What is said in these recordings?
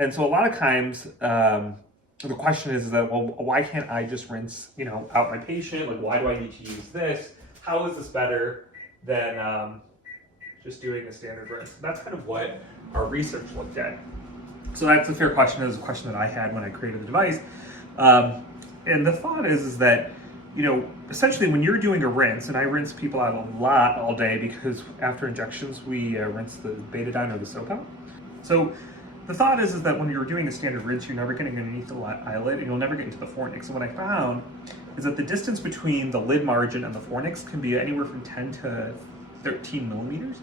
And so a lot of times, the question is that, well, why can't I just rinse, out my patient? Like, why do I need to use this? How is this better than just doing the standard rinse? That's kind of what our research looked at. So that's a fair question. It was a question that I had when I created the device. And the thought is that, essentially when you're doing a rinse, and I rinse people out a lot all day because after injections, we rinse the betadine or the soap out. So the thought is that when you're doing a standard rinse, you're never getting underneath the eyelid and you'll never get into the fornix. So what I found is that the distance between the lid margin and the fornix can be anywhere from 10 to 13 millimeters.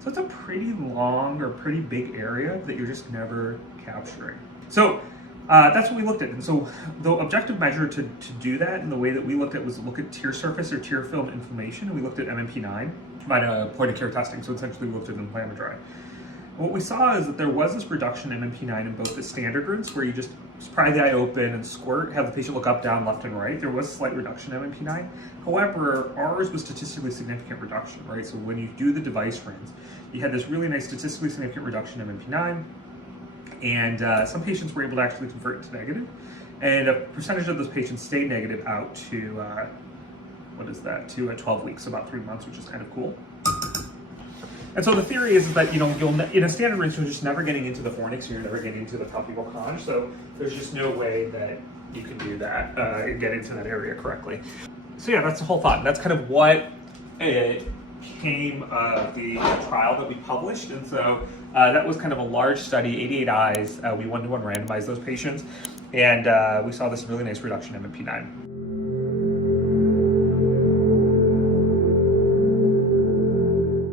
So it's a pretty long or pretty big area that you're just never capturing. So that's what we looked at. And so the objective measure to do that, and the way that we looked at, was look at tear surface or tear film inflammation. And we looked at MMP9 by point of care testing. So essentially we looked at inflammatory. What we saw is that there was this reduction in MMP9 in both the standard rinse, where you just pry the eye open and squirt, have the patient look up, down, left, and right. There was a slight reduction in MMP9. However, ours was statistically significant reduction, right? So when you do the device rinse, you had this really nice statistically significant reduction in MMP9, and some patients were able to actually convert it to negative, and a percentage of those patients stayed negative out to, to 12 weeks, about 3 months, which is kind of cool. And so the theory is that, you'll in a standard rinse, you're just never getting into the fornix, you're never getting into the palpebral conge, so there's just no way that you can do that and get into that area correctly. So yeah, that's the whole thought. That's kind of what came of the trial that we published. And so that was kind of a large study, 88 eyes. We one-to-one randomized those patients, and we saw this really nice reduction in MMP9.